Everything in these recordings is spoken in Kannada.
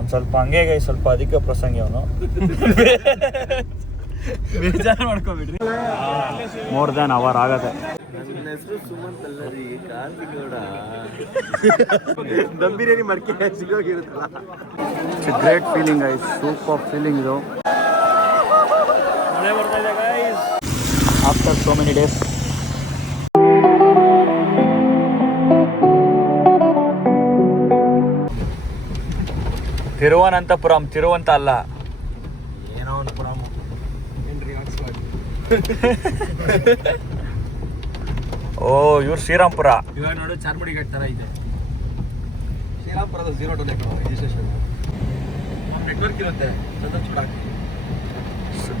ಅವ್ನು ಸ್ವಲ್ಪ ಹಂಗೆ ಸ್ವಲ್ಪ ಅಧಿಕ ಪ್ರಸಂಗಿ ಅವನು. ಬೇಜಾರು ಮಾಡ್ಕೊಬಿಡ್ರಿ. ಮೋರ್ ದ್ಯಾನ್ ಅವರ್ ಆಗತ್ತೆ. ನನ್ನ ಹೆಸರು ಸುಮಂತ್ ಅಲ್ಲ ರೀ, ಕಾರ್ತಿಕ್ ಗೌಡ. ದಮ್ ಬಿರಿಯಾನಿ ಮಡಿಕೆ ಸಿಗೋಗಿರುತ್ತಲ್ಲ. It's a great feeling guys, super feeling ಇದು. ಮಳೆ ಬರ್ತಾ ಇದೆ guys after so many days. Thiruvananthapuram, ತಿರುವಂತ ಅಲ್ಲ, ಏನೋ ಒಂದು ಪುರಂ. ಓ ಇವ್ರು ಶ್ರೀರಾಮ್ಪುರ. ಇವಾಗ ನೋಡು ಚಾರ್ಮುಡಿ ಗೇಟ್ ಥರ ಇದೆ. ಶ್ರೀರಾಮ್ಪುರದ 02 ರಿಜಿಸ್ಟ್ರೇಷನ್ ನೆಟ್ವರ್ಕ್ ಇರುತ್ತೆ.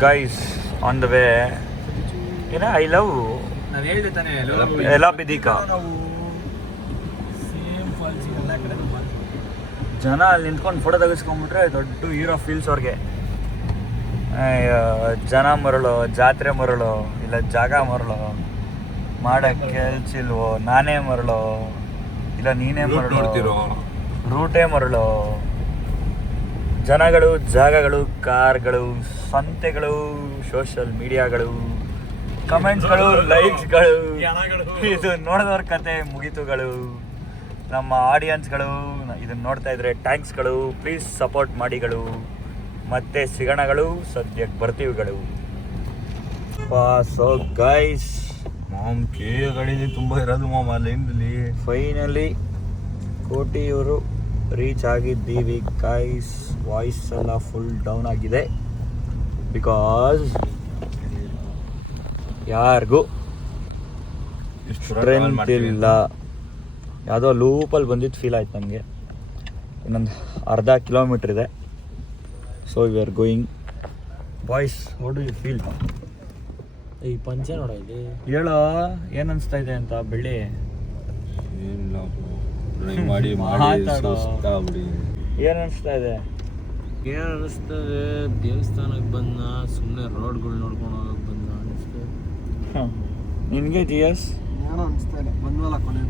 Guys on the way. ಏನ ಐ ಲವ್ ನಾವು ಹೇಳಿದೆ ತಾನೇ ಎಲ್ಲ ಬಿದ್ದೀಕ. ಸೇಮ್ ಫಾಲ್ಸ್ ಎಲ್ಲ ಕಡೆ ಜನ ಅಲ್ಲಿ ನಿಂತ್ಕೊಂಡು ಫೋಟೋ ತೆಗೆಸ್ಕೊಂಡ್ಬಿಟ್ರೆ ದೊಡ್ಡ ಹೀರೋ ಫೀಲ್ಸ್ ಅವ್ರಿಗೆ. ಜನ ಮರಳು, ಜಾತ್ರೆ ಮರಳು, ಇಲ್ಲ ಜಾಗ ಮರಳು, ಮಾಡಕ್ಕೆ ಕೆಲ್ಸಿಲ್ವೋ, ನಾನೇ ಮರಳು, ಇಲ್ಲ ನೀನೇ ಮರಳು, ರೂಟೇ ಮರಳು. ಜನಗಳು, ಜಾಗಗಳು, ಕಾರ್ಗಳು, ಸಂತೆಗಳು, ಸೋಷಿಯಲ್ ಮೀಡಿಯಾಗಳು, ಕಮೆಂಟ್ಸ್ಗಳು, ಲೈಕ್ಸ್ಗಳು, ಇದು ನೋಡಿದವ್ರ ಕತೆ ಮುಗಿತುಗಳು. ನಮ್ಮ ಆಡಿಯನ್ಸ್ಗಳು ಇದನ್ನು ನೋಡ್ತಾ ಇದ್ರೆ ಥ್ಯಾಂಕ್ಸ್ಗಳು, ಪ್ಲೀಸ್ ಸಪೋರ್ಟ್ ಮಾಡಿಗಳು. ಮತ್ತೆ ಸಿಗೋಣಗಳು, ಸದ್ಯಕ್ಕೆ ಬರ್ತೀವಿಗಳು. ಸೊ ಗೈಸ್, ಮಾಮ್ ಕೇಗಳಿದೆ ತುಂಬ ಇರೋದು ಮಾಮ್ ಅಲ್ಲಿಂದಲ್ಲಿ. ಫೈನಲಿ ಕೋಟಿಯೂರು ರೀಚ್ ಆಗಿದ್ದೀವಿ ಗೈಸ್. ವಾಯ್ಸ್ ಎಲ್ಲ ಫುಲ್ ಡೌನ್ ಆಗಿದೆ ಬಿಕಾಸ್ ಯಾರಿಗೂ ಸ್ಟ್ರೆಂತ್ ಇಲ್ಲ. ಯಾವುದೋ ಲೂಪಲ್ಲಿ ಬಂದಿದ್ದು ಫೀಲ್ ಆಯ್ತು ನನಗೆ. ಇನ್ನೊಂದು ಅರ್ಧ ಕಿಲೋಮೀಟ್ರ್ ಇದೆ. So we are going. Boys, what do you feel? ಈ ಪಂಚೆ ನೋಡ ಇಲ್ಲಿ ಹೇಳೋ, ಏನು ಅನಿಸ್ತಾ ಇದೆ ಅಂತ ಬೆಳ್ಳಿ ಮಾಡಿ ಮಾತಾಡೋ. ಏನು ಅನಿಸ್ತಾ ಇದೆ? ಏನು ಅನಿಸ್ತದೆ? ದೇವಸ್ಥಾನಕ್ಕೆ ಬಂದ, ಸುಮ್ಮನೆ ರೋಡ್ಗಳು ನೋಡ್ಕೊಂಡು ಹೋಗಕ್ಕೆ ಬಂದ ಅನಿಸ್ತದೆ. ನಿನಗೆ ಜಿಯಸ್ ಏನೋ ಅನಿಸ್ತಾ ಇಲ್ಲ. ಬಂದ್ವಲ್ಲ ಕೊನೆ.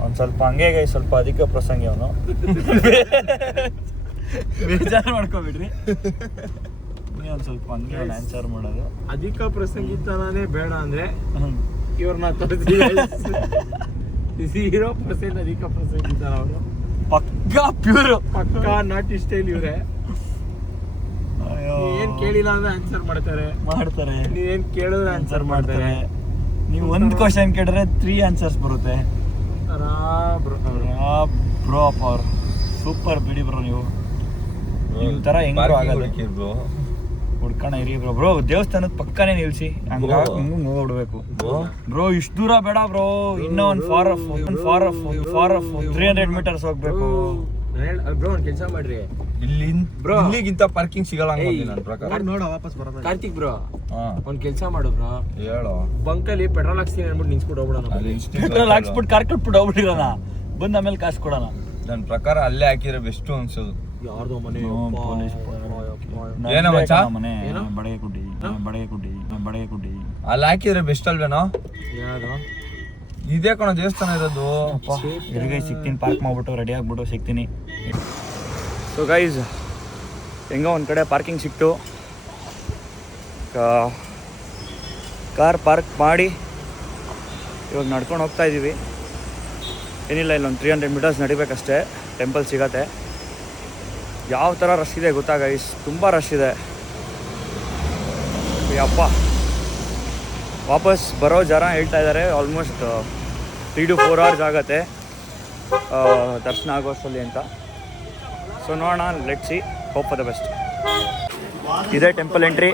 ಅವ್ನು ಸ್ವಲ್ಪ ಹಂಗೆ ಸ್ವಲ್ಪ ಅಧಿಕ ಪ್ರಸಂಗಿ ಅವನು. ಬೇಜಾರು ಮಾಡ್ಕೊಬಿಡ್ರಿ. ಒಂದು ಸ್ವಲ್ಪ ಹಂಗೆ ಆನ್ಸರ್ ಮಾಡೋದು. ಅಧಿಕ ಪ್ರಸಂಗಿತನೇ ಬೇಡ ಅಂದ್ರೆ ಇವ್ರನ್ನ ತೋರಿಸಿ 0% ಅಧಿಕ ಪ್ರಸಂಗಿತಾರ ಅವರು. ಪಕ್ಕಾ ಪ್ಯೂರ್, ಪಕ್ಕಾ ನಾಟಿ ಸ್ಟೈಲ್ ಇವ್ರೆ. ಏನ್ ಕೇಳಿಲ್ಲ ಅಂದ್ರೆ ಆನ್ಸರ್ ಮಾಡ್ತಾರೆ. ನೀವೇನ್ ಕೇಳಿದ್ರೆ ಆನ್ಸರ್ ಮಾಡ್ತಾರೆ. ನೀವು ಒಂದು ಕ್ವಶನ್ ಕೇಳಿದ್ರೆ 3 ಆನ್ಸರ್ಸ್ ಬರುತ್ತೆ. ಬ್ರೋ ಅಪ್ಪ ಅವ್ರು ಸೂಪರ್ ಬಿಡಿ ಬ್ರೋ. ನೀವು ನಿಮ್ಮ ಥರ ಹೆಂಗೋ ಆಗಲ್ಲ. ಹುಡ್ಕಣ ಇರಿ ಬ್ರೋ. ಬ್ರೋ ದೇವಸ್ಥಾನದ ಪಕ್ಕನೇ ನಿಲ್ಸಿ, ಹಂಗ ನೋಡ್ಬೇಕು ಬ್ರೋ. ಇಷ್ಟು ದೂರ ಬೇಡ ಬ್ರೋ, ಇನ್ನೂ ಒಂದು ಫಾರ್ 300 ಮೀಟರ್ಸ್ ಹೋಗ್ಬೇಕು ಬ್ರೋ. ಒಂದು ಕೆಲಸ ಮಾಡ್ರಿ, ಇಲ್ಲಿಗಿಂತ ಪಾರ್ಕಿಂಗ್ ಸಿಗಲ್ಲ ನನ್ನ ಪ್ರಕಾರ. ನೋಡ ವಾಪಸ್ ಬರೋಣ. ಕಾರ್ತಿಕ್ ಬ್ರೋ, ಒಂದ್ ಕೆಲಸ ಮಾಡು ಬ್ರೋ. ಹೇಳೋ, ಬಂಕಲ್ಲಿ ಪೆಟ್ರೋಲ್ ಹಾಕ್ಸ್ತೀನಿ ಅನ್ಬಿಟ್ಟು ನಿನ್ಸ್ಬಿಟ್ಟು ಹೋಗ್ಬಿಡೋಣ. ಪೆಟ್ರೋಲ್ ಹಾಕ್ಸ್ಬಿಟ್ಟು ಕಾರ್ಕಟ್ಬಿಟ್ಟು ಹೋಗ್ಬಿಟ್ಟಿರೋಣ. ಬಂದ ಆಮೇಲೆ ಕಾಸು ಕೊಡೋಣ. ನನ್ನ ಪ್ರಕಾರ ಅಲ್ಲೇ ಹಾಕಿರೋ ಬೆಸ್ಟ್ ಅನ್ಸೋದು. ಯಾರ್ದೋ ಮನೆ ಏನೋ ಮಚ್ಚ, ಮನೆ ಬಡಗೆ ಕುಡ್ಡಿ ಅಲ್ಲಿ ಹಾಕಿದ್ರೆ ಬೆಸ್ಟ್ ಅಲ್ವೇನೋ? ಯಾವ್ದು ಇದೇ ಕಣೋ ದೇವಸ್ಥಾನ ಇರೋದು. ಎಲ್ಲಿಗೈ ಸಿಗ್ತೀನಿ, ಪಾರ್ಕ್ ಮಾಡ್ಬಿಟ್ಟು ರೆಡಿ ಆಗ್ಬಿಟ್ಟು ಸಿಗ್ತೀನಿ. ಸೊ ಗೈಸ್, ಹೆಂಗೋ ಒಂದು ಕಡೆ ಪಾರ್ಕಿಂಗ್ ಸಿಕ್ತು. ಕಾರ್ ಪಾರ್ಕ್ ಮಾಡಿ ಇವಾಗ ನಡ್ಕೊಂಡು ಹೋಗ್ತಾ ಇದ್ದೀವಿ. ಏನಿಲ್ಲ, ಇಲ್ಲೊಂದು 300 ಮೀಟರ್ಸ್ ನಡಿಬೇಕಷ್ಟೇ, ಟೆಂಪಲ್ ಸಿಗತ್ತೆ. ಯಾವ ಥರ ರಶ್ ಇದೆ ಗೊತ್ತಾ ಗೈಸ್, ತುಂಬ ರಶ್ ಇದೆ. ಅಪ್ಪ, ವಾಪಸ್ ಬರೋ ಜನ ಹೇಳ್ತಾ ಇದ್ದಾರೆ ಆಲ್ಮೋಸ್ಟ್ 3 to 4 hours ಆಗುತ್ತೆ ದರ್ಶನ ಆಗೋಷ್ಟಲ್ಲಿ ಅಂತ. ಸೊ ನೋಡೋಣ, let's see, hope for the best. ಇದೇ ಟೆಂಪಲ್ ಎಂಟ್ರಿ.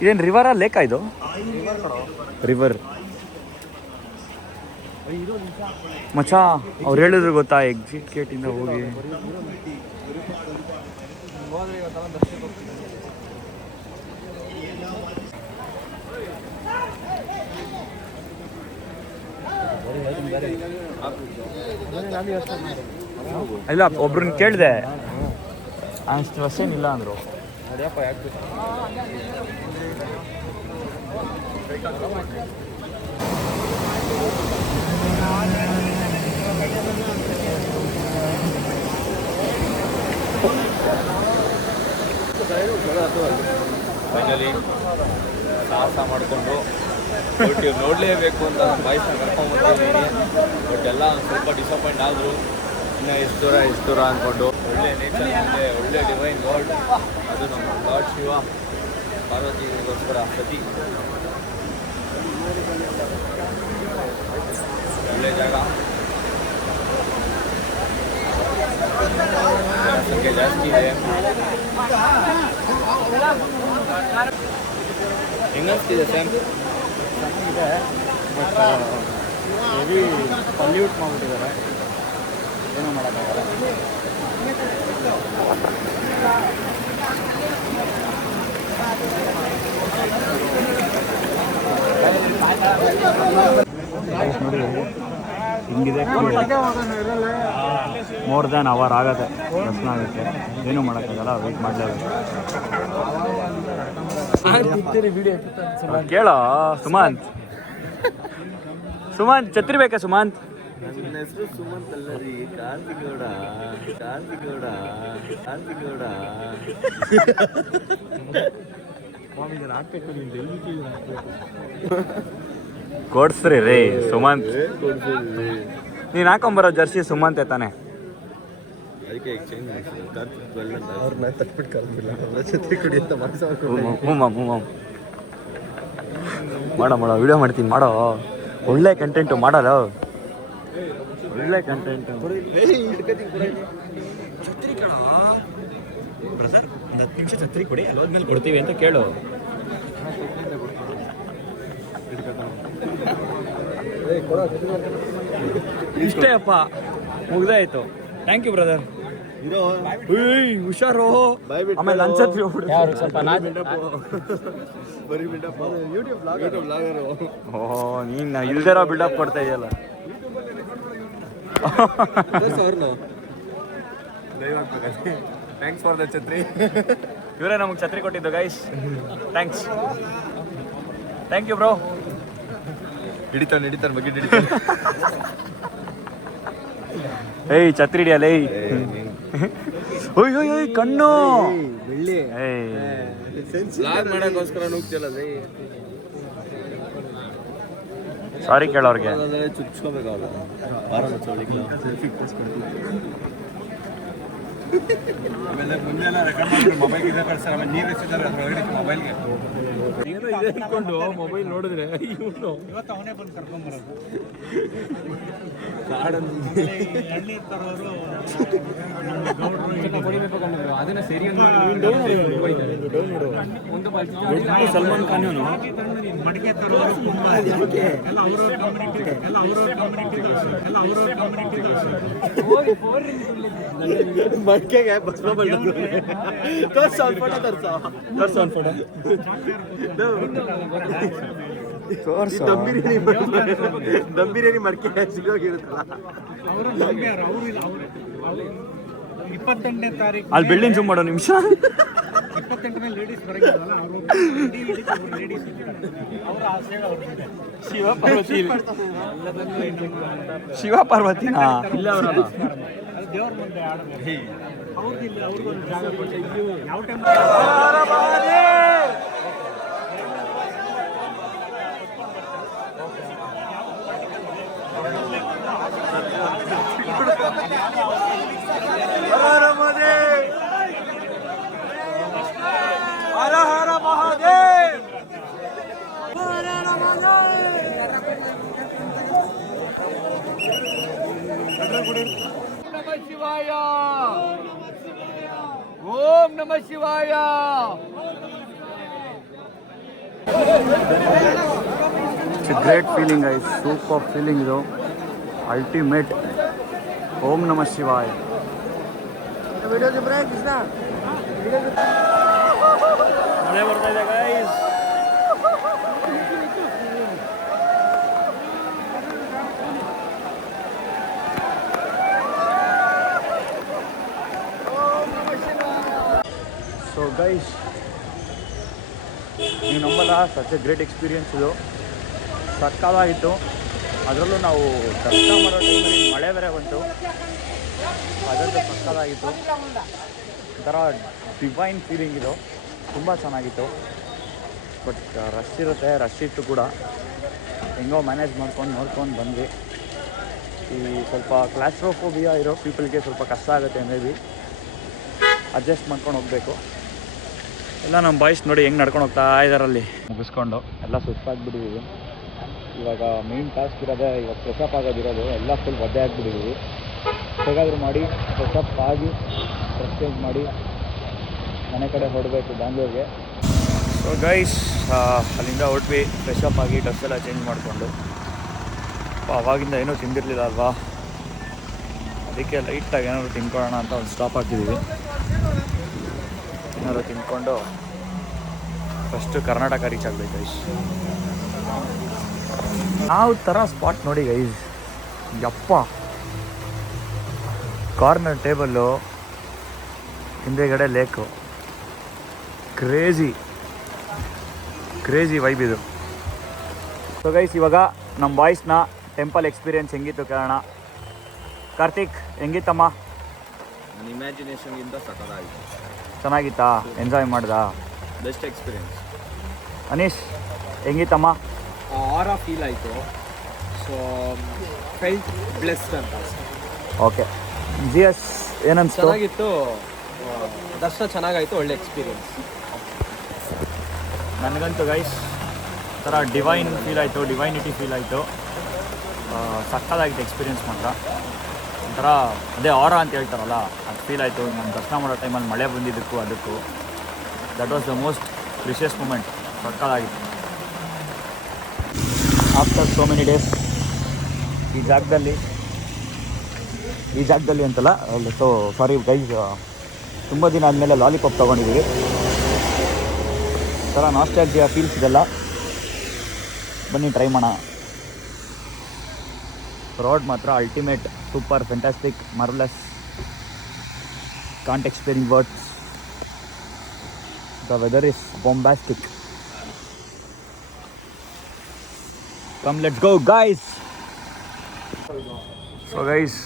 ಇದೇನು ರಿವರಾ ಲೇಕಾ ಇದು? ರಿವರ್ ಮಚ್ಚಾ. ಅವ್ರು ಹೇಳಿದ್ರು ಗೊತ್ತಾ, ಎಕ್ಸಿಟ್ ಗೇಟಿಂದ ಹೋಗಿ. ಇಲ್ಲ, ಒಬ್ರನ್ನ ಕೇಳಿದೆ, ಅಷ್ಟು ರಶ್ ಏನಿಲ್ಲ ಅಂದರು. ಫೈನಲಿ ಸಾಹಸ ಮಾಡಿಕೊಂಡು ಹೊರಟಿವಿ. ನೋಡಲೇಬೇಕು ಅಂತ ಬಾಯ್ಸ್ನ ಕರ್ಕೊಂಡ್ಬಂದಿದ್ದೀನಿ. ಬಟ್ ಎಲ್ಲ ಒಂದು ಸ್ವಲ್ಪ ಡಿಸಪಾಯಿಂಟ್ ಆದರು. ಇನ್ನು ಎಷ್ಟು ದೂರ ಅಂದ್ಕೊಂಡು ಒಳ್ಳೆ ನೇಚರ್ ಮುಂದೆ ಒಳ್ಳೆ ಡಿವೈನ್ ಗಾಡ್, ಅದು ನಮ್ಮ ಗಾಡ್ ಶಿವ ಪಾರ್ವತಿಗೋಸ್ಕರ ಸತಿ ಒಳ್ಳೆ ಜಾಗ. ಜನಸಂಖ್ಯೆ ಜಾಸ್ತಿ ಇದೆ. ಹೆಂಗನ್ಸ್ತಿದೆ ಸ್ಯಾಮ್? ಇದೆ ಬಟ್ ಹೆವಿ ಪಲ್ಯೂಟ್ ಮಾಡಿಬಿಟ್ಟಿದ್ದಾರೆ, ಏನೂ ಮಾಡೋಕ್ಕಾಗಲ್ಲ. ನೋಡಿ ಹಿಂಗಿದೆ, ಮೋರ್ ದ್ಯಾನ್ ಅವರ್ ಆಗತ್ತೆ ದರ್ಶನ ಆಗುತ್ತೆ, ಏನೂ ಮಾಡೋಕ್ಕಾಗಲ್ಲ, ವೆಯ್ಟ್ ಮಾಡಲೇಬೇಕು. ಕೇಳೋ ಸುಮಂತ್, ಛತ್ರಿ ಬೇಕಾ ಸುಮಂತ್? ನನ್ನ ಹೆಸರು ಸುಮಂತ್ ಅಲ್ಲ ರೀ, ಕಾರ್ತಿಗೌಡ. ಕೊಡ್ಸ್ರಿ ರೇ ಸುಮಂತ್. ನೀನು ಹಾಕೊಂಬರೋ ಜರ್ಸಿ ಸುಮಂತ್ ತಾನೆ. ಅದಕ್ಕೆ ಎಕ್ಸ್ಚೇಂಜ್ ಅವ್ರನ್ನ ತಪ್ಪಿಟ್ಟು ಕರ್ದಿಲ್ಲ, ಛತ್ರಿ ಕುಡಿ ಅಂತ ಮಾಡೋ ವಿಡಿಯೋ ಮಾಡ್ತೀನಿ, ಮಾಡೋ ಒಳ್ಳೆ ಕಂಟೆಂಟು ಮಾಡಲ್ಲ, ಒಳ್ಳೆ ಕಂಟೆಂಟು. ಛತ್ರಿ ಕಣ ಬ್ರದರ್, ಒಂದು 10 ನಿಮಿಷ ಛತ್ರಿ ಕೊಡಿ, ಅಲ್ಲೋದ್ಮೇಲೆ ಕೊಡ್ತೀವಿ ಅಂತ ಕೇಳು. ಇಷ್ಟೇ ಅಪ್ಪ, ಮುಗ್ದಾಯ್ತು. Thank you brother. ಹುಷಾರು, ಆಮೇಲೆ ಅನ್ಸತ್ರಿ ಓಹ್, ನೀನು ಇಲ್ದಿರೋ ಬಿಲ್ಡಪ್ ಕೊಡ್ತಾ ಇದೆಯಲ್ಲ. ಥ್ಯಾಂಕ್ಸ್ ಫಾರ್ ದ ಛತ್ರಿ. ಇವರೇ ನಮಗೆ ಛತ್ರಿ ಕೊಟ್ಟಿದ್ದು guys, thanks. Thank you bro. ಹಿಡಿತಾನೆ ಬಗ್ಗೆ ಹಿಡಿತಾನೆ. ಏಯ್ ಛತ್ರಿ ಹಿಡಿಯಲ್ಲ. ಓಯ್ ಕಣ್ಣು ಬೆಳ್ಳಿ ಮಾಡೋಕ್ಕೋಸ್ಕರ ನುಗ್ತಿಲ್ಲ. ಸಾರಿ ಕೇಳೋರ್ಗೆ. ಚುಚ್ಕೋಬೇಕಾಗಲ್ಲ ಆಮೇಲೆ ಮುಂದೆಲ್ಲ ರೆಕಾರ್ಡ್ ಮೊಬೈಲ್ ಇದೆ ಕಳ್ಸರ್. ಆಮೇಲೆ ನೀರು ಎಷ್ಟಿದ್ದಾರೆ ಅದ್ರೊಳಗಡೆ ಮೊಬೈಲ್ಗೆ ಏನೋ ಇದೆ ಅಂದ್ಕೊಂಡು ಮೊಬೈಲ್ ನೋಡಿದ್ರೆ ಇವನು ಇವತ್ತು ಅವನೇ ಬಂದು ಕರ್ಕೊಂಬರೋದು. ಅದನ್ನ ಸರಿ ಸಲ್ಮಾನ್ ಖಾನ್ ಇವನು. ಮಡಿಕೆ ತರೋರು ಮಡಿಕೆಗೆ ಬಸ್ಮ ಬಂದು ತೋರ್ಸ ಫೋಟೋ ತೋರ್ಸ ಫೋಟೋ ದಮ್ ಬಿರಿಯಾನಿ ಮಡಿಕೆ ಸಿಗೋಗಿರುತ್ತಲ್ಲ. 28ನೇ ತಾರೀಕು ಅಲ್ಲಿ ಬಿಲ್ಡಿಂಗ್ ಜೂಮ್ ಮಾಡೋ ನಿಮಿಷ. 28ನೇ ಲೇಡೀಸ್ ಬರಂಗಿಲ್ಲ, ಅವರು ಲೇಡೀಸ್ ಅವರ ಆಸೆ ಅವ್ರಿಗೆ ಶಿವ ಪಾರ್ವತಿನಾ? ಇಲ್ಲ ಅವರಲ್ಲ, ಅದು ದೇವ್ರ ಮುಂದೆ ಆಡಬೇಕು. ಅವ್ರಿಗಿಲ್ಲ, ಅವ್ರಿಗೊಂದು ಜಾಗ ಕೊಟ್ಟು ಯಾವ ಟೈಮ್ ಶಿವಾಯ, ಓಂ ನಮಃ ಶಿವಾಯ. It's a great feeling guys, super feeling ಇದು, ಅಲ್ಟಿಮೇಟ್. ಓಂ ನಮಃ ಶಿವಾಯ. ಮಳೆ ಬರ್ತಾ ಇದೆ ಗೈಸ್. ಸೊ ಗೈಸ್ ನೀವು ನಂಬಲ್ಲ, ಸಚ್ ಎ ಗ್ರೇಟ್ ಎಕ್ಸ್ಪೀರಿಯನ್ಸ್ ಇದು. ಸಕ್ಕತ್ತಾಗಿತ್ತು. ಅದರಲ್ಲೂ ನಾವು ದರ್ಶನ ಮಾಡೋ ಟೈಮಲ್ಲಿ ಮಳೆ ಬೇರೆ ಬಂತು, ಅದರದ್ದು ಸಕ್ಕತ್ತಾಗಿತ್ತು. ಒಂಥರ ಡಿವೈನ್ ಫೀಲಿಂಗ್ ಇದು, ತುಂಬ ಚೆನ್ನಾಗಿತ್ತು. ಬಟ್ ರಶ್ ಇತ್ತು ಕೂಡ, ಹೆಂಗೋ ಮ್ಯಾನೇಜ್ ನೋಡ್ಕೊಂಡು ಬಂದ್ವಿ. ಈ ಸ್ವಲ್ಪ ಕ್ಲಾಸ್ಟ್ರೋಫೋಬಿಯಾ ಇರೋ ಪೀಪಲ್ಗೆ ಸ್ವಲ್ಪ ಕಷ್ಟ ಆಗುತ್ತೆ, ಮೇ ಬಿ ಅಡ್ಜಸ್ಟ್ ಮಾಡ್ಕೊಂಡು ಹೋಗಬೇಕು. ಎಲ್ಲ ನಮ್ಮ ಬಾಯ್ಸ್ ನೋಡಿ ಹೆಂಗೆ ನಡ್ಕೊಂಡು ಹೋಗ್ತಾ ಇದ್ದಾರಲ್ಲಿ ಮುಗಿಸ್ಕೊಂಡು ಎಲ್ಲ ಸುಸ್ತಾಗ್ಬಿಟ್ಟಿದ್ದೀವಿ. ಇವಾಗ ಮೇನ್ ಟಾಸ್ಕ್ ಇರೋದೇ ಇವಾಗ ಫ್ರೆಶಪ್ ಆಗೋದಿರೋದು. ಎಲ್ಲ ಫುಲ್ ಒದ್ದೆ ಆಗಿಬಿಟ್ಟಿದ್ದೀವಿ. ಹೇಗಾದರೂ ಮಾಡಿ ಫ್ರೆಶಪ್ ಆಗಿ ಡ್ರೆಸ್ ಚೇಂಜ್ ಮಾಡಿ ಮನೆ ಕಡೆ ಹೊರಡಬೇಕು ಬ್ಯಾಂಗ್ಳೂರಿಗೆ. ಸೊ ಗೈಸ್, ಅಲ್ಲಿಂದ ಹೊರಟ್ವಿ ಫ್ರೆಶಪ್ ಆಗಿ ಡ್ರೆಸ್ ಎಲ್ಲ ಚೇಂಜ್ ಮಾಡಿಕೊಂಡು. ಅವಾಗಿಂದ ಏನೂ ತಿಂದಿರಲಿಲ್ಲ ಅಲ್ವಾ, ಅದಕ್ಕೆ ಲೈಟಾಗಿ ಏನಾದ್ರು ತಿನ್ಕೊಳ್ಳೋಣ ಅಂತ ಒಂದು ಸ್ಟಾಪ್ ಹಾಕಿದ್ದೀವಿ. ಏನಾದ್ರು ತಿನ್ಕೊಂಡು ಫಸ್ಟು ಕರ್ನಾಟಕ ರೀಚ್ ಆಗಬೇಕು ಗೈಸ್. ಯಾವ ಥರ ಸ್ಪಾಟ್ ನೋಡಿ ಗೈಸ್, ಯಪ್ಪ, ಕಾರ್ನರ್ ಟೇಬಲ್ಲು, ಹಿಂದೆಗಡೆ ಲೇಕು, ಕ್ರೇಜಿ ವೈಬ್ ಇದು. ಸೊ ಗೈಸ್, ಇವಾಗ ನಮ್ಮ ಬಾಯ್ಸ್ನ ಟೆಂಪಲ್ ಎಕ್ಸ್ಪೀರಿಯನ್ಸ್ ಹೆಂಗಿತ್ತು ಕೇಳೋಣ. ಕಾರ್ತಿಕ್, ಹೆಂಗಿತ್ತಮ್ಮ? ನನ್ನ ಇಮ್ಯಾಜಿನೇಷನ್ಗಿಂತ ಸಕ್ಕತ್ತಾಗಿತ್ತು. ಚೆನ್ನಾಗಿತ್ತಾ? ಎಂಜಾಯ್ ಮಾಡ್ದಾ? Best experience. ಅನೀಶ್, ಹೆಂಗಿತ್ತಮ್ಮ? ಆರ ಫೀಲ್ ಆಯಿತು. ಸೊ ಫೆಲ್ಟ್ ಬ್ಲೆಸ್ಡ್ ಅಂತ. ಓಕೆ. ಜಿ ಎಸ್ ಏನನ್ಸ್ತು? ಚೆನ್ನಾಗಿತ್ತು, ದರ್ಶನ ಚೆನ್ನಾಗಾಯಿತು, ಒಳ್ಳೆ ಎಕ್ಸ್ಪೀರಿಯನ್ಸ್. ನನಗಂತೂ ಗೈಸ್ ಥರ ಡಿವೈನ್ ಫೀಲ್ ಆಯಿತು, ಡಿವೈನಿಟಿ ಫೀಲ್ ಆಯಿತು. ಸಕ್ಕತ್ತಾಗಿತ್ತು ಎಕ್ಸ್ಪೀರಿಯನ್ಸ್ ಮಾತ್ರ. ಒಂಥರ ಅದೇ ಆರ ಅಂತ ಹೇಳ್ತಾರಲ್ಲ, ಅದು ಫೀಲ್ ಆಯಿತು. ನಾನು ದರ್ಶನ ಮಾಡೋ ಟೈಮಲ್ಲಿ ಮಳೆ ಬಂದಿದ್ದಕ್ಕೂ ಅದಕ್ಕೂ that was the most precious moment. ಸಕ್ಕತ್ತಾಗಿತ್ತು. ಆಫ್ಟರ್ ಸೋ ಮೆನಿ ಡೇಸ್ ಈ ಜಾಗದಲ್ಲಿ ಅಂತಲ್ಲ, ಸೊ ಸಾರಿ ಗೈಸ್, ತುಂಬ ದಿನ ಆದಮೇಲೆ ಲಾಲಿಪಾಪ್ ತೊಗೊಂಡಿದ್ದೀವಿ. ಥರ ನಾಸ್ಟಾಲ್ಜಿಯಾ ಫೀಲ್ಸ್ ಇದೆಲ್ಲ. ಬನ್ನಿ ಟ್ರೈ ಮಾಡೋಣ. ರೋಡ್ ಮಾತ್ರ ultimate, super, fantastic, marvellous, can't explain in words. The weather is bombastic. Come let's go guys. So guys,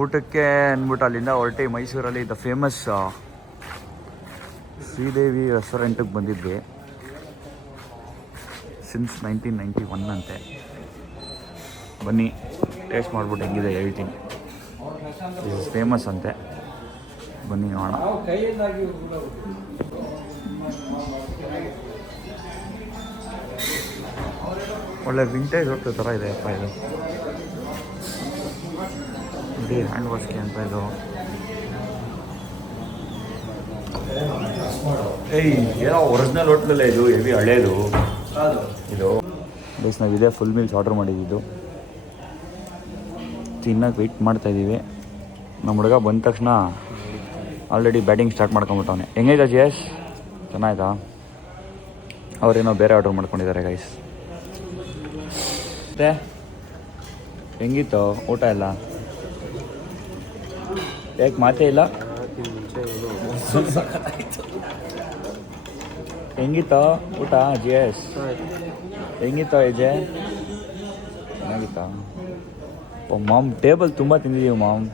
ಊಟಕ್ಕೆ ಅಂದ್ಬಿಟ್ಟು ಅಲ್ಲಿಂದ ಹೊರಟಿ ಮೈಸೂರಲ್ಲಿ ದ ಫೇಮಸ್ ಶ್ರೀದೇವಿ ರೆಸ್ಟೋರೆಂಟಿಗೆ ಬಂದಿದ್ವಿ. ಸಿನ್ಸ್ 1991 ಅಂತೆ. ಬನ್ನಿ ಟೇಸ್ಟ್ ಮಾಡಿಬಿಟ್ಟು ಹೆಂಗಿದೆ ಹೇಳ್ತೀನಿ. ದಿಸ್ ಇಸ್ ಫೇಮಸ್ ಅಂತೆ, ಬನ್ನಿ ನೋಡೋಣ. ಒಳ್ಳೆ ವಿಂಟೇಜ್ ಹೋಗ್ತದೆ ಥರ ಇದೆ ಅಪ್ಪ ಇದು. ಇಡೀ ಹ್ಯಾಂಡ್ ವಾಶ್ಗೆ ಅಂತ ಇದು. ಏಯ್, ಏನೋ ಒರಿಜಿನಲ್ ಹೋಟ್ಲಲ್ಲೇ ಇದು, ಹೆವಿ ಹಳೇದು ಇದು. ಬೇಸ್ ನಾವು ಇದೇ ಫುಲ್ ಮೀಲ್ಸ್ ಆರ್ಡರ್ ಮಾಡಿದ್ದು. ತಿನ್ನಕ್ಕೆ ವೆಯ್ಟ್ ಮಾಡ್ತಾಯಿದ್ದೀವಿ. ನಮ್ಮ ಹುಡುಗ ಬಂದ ತಕ್ಷಣ ಆಲ್ರೆಡಿ ಬ್ಯಾಟಿಂಗ್ ಸ್ಟಾರ್ಟ್ ಮಾಡ್ಕೊಂಬಿಟ್ಟವನೆ. ಹೆಂಗೈತಾ ಜೇಶ್? ಚೆನ್ನಾಯ್ತಾ? ಅವರೇನೋ ಬೇರೆ ಆರ್ಡರ್ ಮಾಡ್ಕೊಂಡಿದ್ದಾರೆ ಗೈಸ್. ಮತ್ತೆ ಹೆಂಗಿತ್ತು ಊಟ ಎಲ್ಲ? ಯಾಕೆ ಮಾತೇ ಇಲ್ಲ? ಹೆಂಗಿತ್ತು ಊಟ ಜಿ ಎಸ್? ಹೆಂಗಿತ್ತು ಎಜೆ? ಚೆನ್ನಾಗಿತ್ತಾ? ಓ ಮಾಮ್, ಟೇಬಲ್ ತುಂಬ ತಿಂದಿದ್ದೀವಿ ಮಾಮ್.